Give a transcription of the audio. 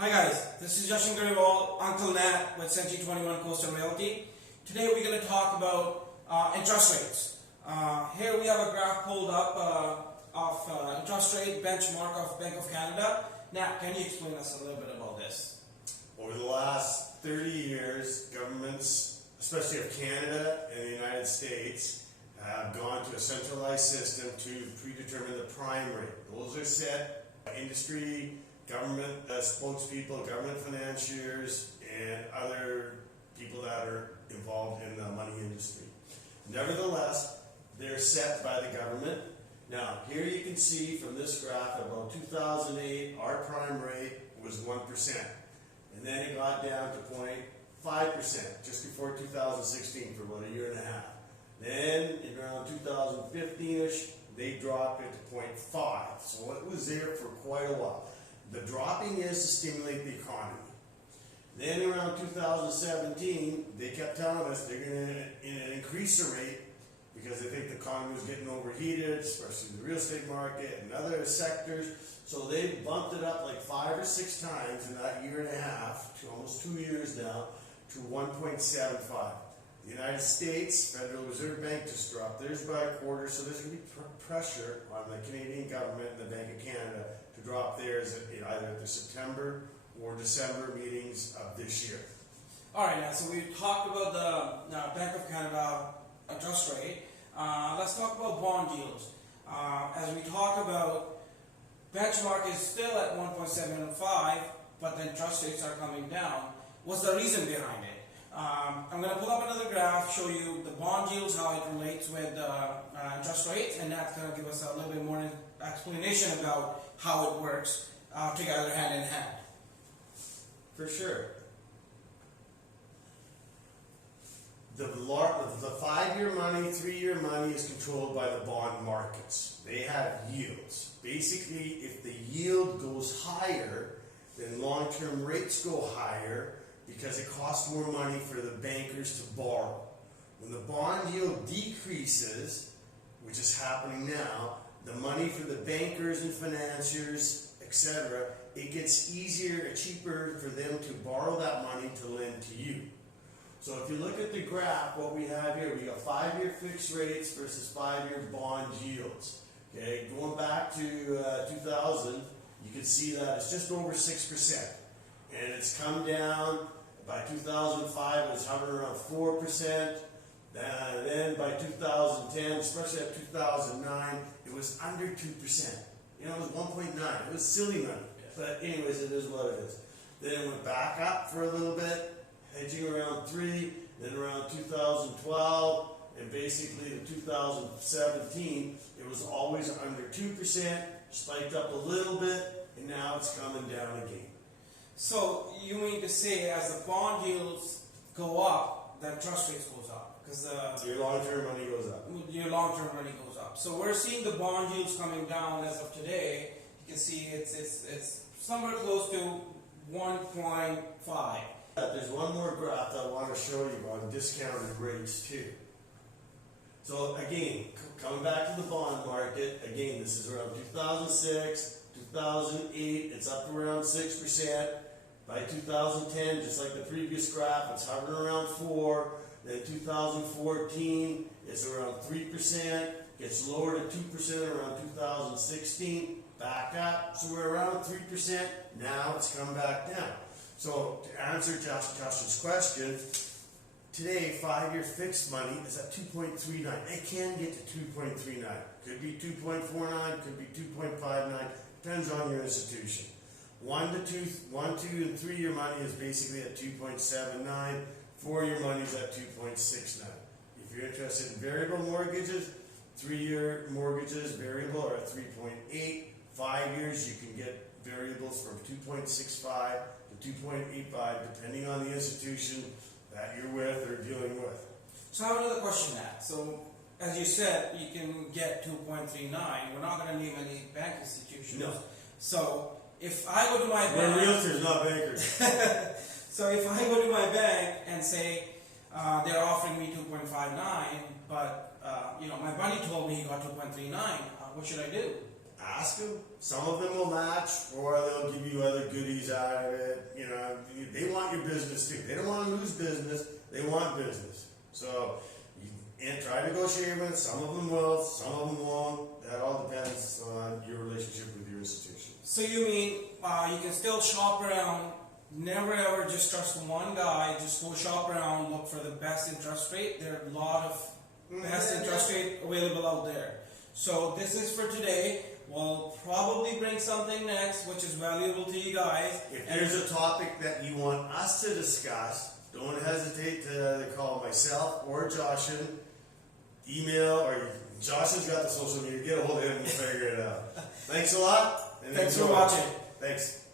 Hi guys, this is Jashan Grewal, Uncle Nat with Century 21 Coastal Realty. Today we're going to talk about interest rates. Here we have a graph pulled up of interest rate benchmark of Bank of Canada. Nat, can you explain us a little bit about this? Over the last 30 years, governments, especially of Canada and the United States, have gone to a centralized system to predetermine the prime rate. Those are set by industry, government spokespeople, government financiers, and other people that are involved in the money industry. Nevertheless, they're set by the government. Now, here you can see from this graph, about 2008, our prime rate was 1%. And then it got down to 0.5% just before 2016 for about a year and a half. Then, in around 2015-ish, they dropped it to 0.5. So it was there for quite a while. The dropping is to stimulate the economy. Then around 2017, they kept telling us they're going to increase the rate because they think the economy was getting overheated, especially the real estate market and other sectors. So they bumped it up like 5 or 6 times in that year and a half, to almost 2 years now, to 1.75. The United States Federal Reserve Bank just dropped theirs by a quarter, so there's going to be pressure on the Canadian government and the Bank of Canada to drop theirs either at the September or December meetings of this year. Alright, now so we talked about the Bank of Canada interest rate. Let's talk about bond yields. As we talk about, benchmark is still at 1.75, but the interest rates are coming down. What's the reason behind it? I'm going to pull up another graph, show you the bond yields, how it relates with interest rates, and that's going to give us a little bit more explanation about how it works together hand in hand. For sure. The 5-year money, 3-year money is controlled by the bond markets. They have yields. Basically, if the yield goes higher, then long-term rates go higher because it costs more money for the bankers to borrow. When the bond yield decreases, which is happening now, the money for the bankers and financiers, etc., it gets easier and cheaper for them to borrow that money to lend to you. So if you look at the graph, what we have here, we got 5-year fixed rates versus 5-year bond yields. Okay, going back to 2000, you can see that it's just over 6%. And it's come down. By 2005, it was hovering around 4%. Then by 2010, especially at 2009, it was under 2%. You know, it was 1.9. It was silly money. But anyways, it is what it is. Then it went back up for a little bit, hedging around 3, then around 2012, and basically in 2017, it was always under 2%, spiked up a little bit, and now it's coming down again. So you mean to say as the bond yields go up, the interest rates goes up? Because your long-term money goes up. Your long-term money goes up. So we're seeing the bond yields coming down as of today. You can see it's somewhere close to 1.5. There's one more graph that I want to show you on discounted rates too. So again, coming back to the bond market, again, this is around 2006, 2008, it's up around 6%. By 2010, just like the previous graph, it's hovering around 4. Then 2014, it's around 3%. Gets lower to 2% around 2016. Back up, so we're around 3%. Now it's come back down. So to answer Josh's question, today 5-year fixed money is at 2.39. It can get to 2.39. Could be 2.49. Could be 2.59. Depends on your institution. 1, 2, and 3-year money is basically at 2.79. 4-year money is at 2.69. If you're interested in variable mortgages, 3-year mortgages, variable, are at 3.8. 5 years, you can get variables from 2.65 to 2.85, depending on the institution that you're with or dealing with. So I have another question now. So as you said, you can get 2.39. We're not going to name any bank institutions. No. So if I go to my We're bank, realtors, not bankers. So if I go to my bank and say they're offering me 2.59, but my buddy told me he got 2.39, what should I do? ask them. Some of them will match, or they'll give you other goodies out of it. You know, they want your business too. They don't want to lose business. They want business. So, and try to negotiate with them. Some of them will, some of them won't. That all depends on your relationship with your institution. So you mean you can still shop around, never ever just trust one guy, just go shop around, look for the best interest rate. There are a lot of best interest rate available out there. So this is for today. We'll probably bring something next which is valuable to you guys. If there's a topic that you want us to discuss, don't hesitate to call myself or Jashan. Email, or Jashan's got the social media. Get a hold of him and we'll figure it out. Thanks a lot. And Thanks for enjoy. watching. Thanks.